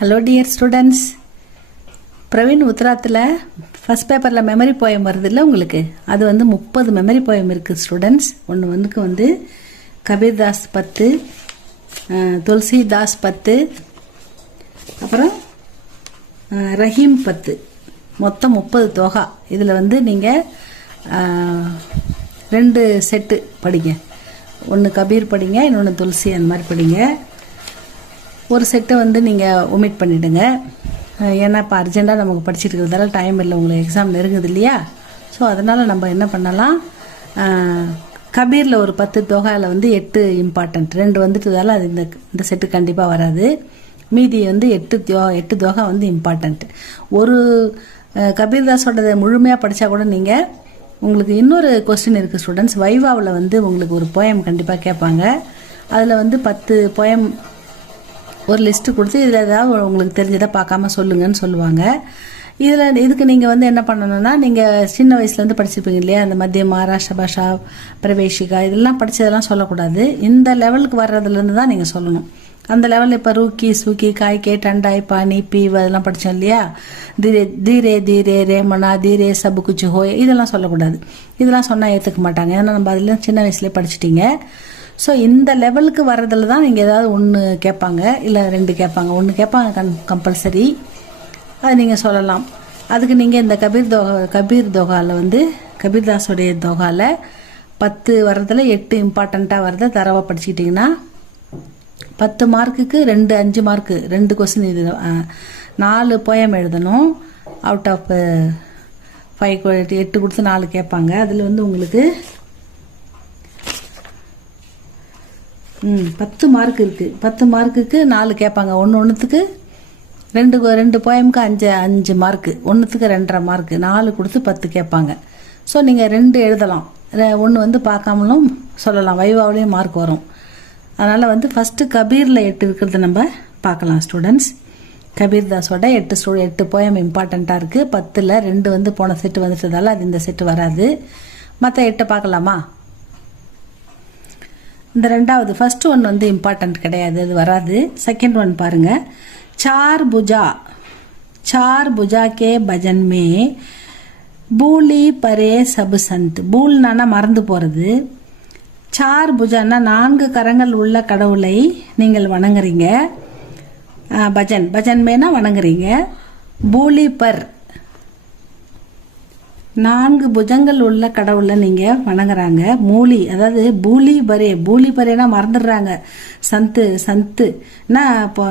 Hello dear students, Praveen உத்தராத்தில் first பேப்பரில் memory poem வருது இல்லை உங்களுக்கு. அது வந்து 30 மெமரி போயம் இருக்குது ஸ்டூடெண்ட்ஸ். ஒன்று வந்து கபீர்தாஸ் 10, துளசிதாஸ் 10, அப்புறம் ரஹீம் 10, மொத்தம் 30 தொகா. இதில் வந்து நீங்கள் 2 செட்டு படிங்க. ஒன்று கபீர் படிங்க, இன்னொன்று துளசி, அந்த மாதிரி படிங்க. ஒரு செட்டை வந்து நீங்கள் ஒமிட் பண்ணிவிடுங்க. ஏன்னா இப்போ அர்ஜெண்ட்டாக நமக்கு படிச்சுட்டு இருக்கிறதால டைம் இல்லை, உங்களுக்கு எக்ஸாம் நெருங்குது இல்லையா. ஸோ அதனால் நம்ம என்ன பண்ணலாம், கபீரில் ஒரு 10 தொகையில் வந்து 8 இம்பார்ட்டண்ட், 2 வந்துட்டதால் அது இந்த செட்டு கண்டிப்பாக வராது. மீதி வந்து 8 தொகை வந்து இம்பார்ட்டண்ட். ஒரு கபீர்தாஸோட முழுமையாக படித்தா கூட நீங்கள் உங்களுக்கு இன்னொரு கொஸ்டின் இருக்குது ஸ்டூடெண்ட்ஸ். வைவாவில் வந்து உங்களுக்கு ஒரு போயம் கண்டிப்பாக கேட்பாங்க. அதில் வந்து 10 போயம் ஒரு லிஸ்ட்டு கொடுத்து இதில் ஏதாவது உங்களுக்கு தெரிஞ்சதை பார்க்காம சொல்லுங்கன்னு சொல்லுவாங்க. இதுக்கு நீங்கள் வந்து என்ன பண்ணணும்னா, நீங்கள் சின்ன வயசுலேருந்து படிச்சிருப்பீங்க இல்லையா, அந்த மத்திய மகாராஷ்டிர பாஷா, பிரவேஷிகா, இதெல்லாம் படித்ததெல்லாம் சொல்லக்கூடாது. இந்த லெவலுக்கு வர்றதுலேருந்து தான் நீங்கள் சொல்லணும். அந்த லெவலில் இப்போ ரூக்கி, சூக்கி, காய்கே, டண்டாய், பானி, பீவ் அதெல்லாம் படித்தோம் இல்லையா. தீரே தீரே ரேமனா, தீரே சபு குச்சு ஹோய், இதெல்லாம் சொல்லக்கூடாது. இதெல்லாம் சொன்னால் ஏற்றுக்க மாட்டாங்க. ஏன்னா நம்ம அதில் சின்ன வயசுலேயே படிச்சிட்டிங்க. ஸோ இந்த லெவலுக்கு வர்றதில் தான் நீங்கள் ஏதாவது ஒன்று கேட்பாங்க, இல்லை 2 கேட்பாங்க. ஒன்று கேட்பாங்க கம்பல்சரி, அது நீங்கள் சொல்லலாம். அதுக்கு நீங்கள் இந்த கபீர் தொகாவில் வந்து கபீர்தாஸோடைய தொகாவில் 10 வர்றதில் 8 இம்பார்ட்டண்ட்டாக வர்றதை தரவாக படிச்சுக்கிட்டிங்கன்னா 10 மார்க்குக்கு 2 5 மார்க்கு 2 கொஸ்டின். இது 4 போயம் எழுதணும். அவுட் ஆஃப் 5 8 கொடுத்து 4 கேட்பாங்க. அதில் வந்து உங்களுக்கு 10 மார்க் இருக்குது. 10 மார்க்குக்கு 4 கேட்பாங்க. ஒன்றுத்துக்கு 2 போயமுக்கு 5 மார்க்கு, ஒன்றுத்துக்கு 2.5 மார்க்கு, 4 கொடுத்து 10 கேட்பாங்க. ஸோ நீங்கள் 2 எழுதலாம். ஒன்று வந்து பார்க்காமலும் சொல்லலாம், வைவாவிலையும் மார்க் வரும். அதனால் வந்து ஃபஸ்ட்டு கபீரில் 8 இருக்கிறத நம்ம பார்க்கலாம் ஸ்டூடெண்ட்ஸ். கபீர்தாஸோட 8 போயம் இம்பார்ட்டண்ட்டாக இருக்குது. 10ல் 2 வந்து போன செட்டு வந்துட்டதால அது இந்த செட்டு வராது. மற்ற 8 பார்க்கலாமா? இந்த ரெண்டாவது ஃபர்ஸ்ட் ஒன் வந்து இம்பார்ட்டண்ட் கிடையாது, அது வராது. செகண்ட் ஒன் பாருங்க. चार बुजा के भजन में பூலி பரே சபு சந்த். பூல்னா மறந்து போகிறது. 4 புஜான்னா 4 கரங்கள் உள்ள கடவுளை நீங்கள் வணங்குறீங்க. பஜன் மேனா வணங்குறீங்க. பூலி பர் 4 புஜங்கள் உள்ள கடவுளை நீங்கள் வணங்குறாங்க. மூலி, அதாவது பூலி பரேனா மறந்துடுறாங்க. சந்துனா இப்போ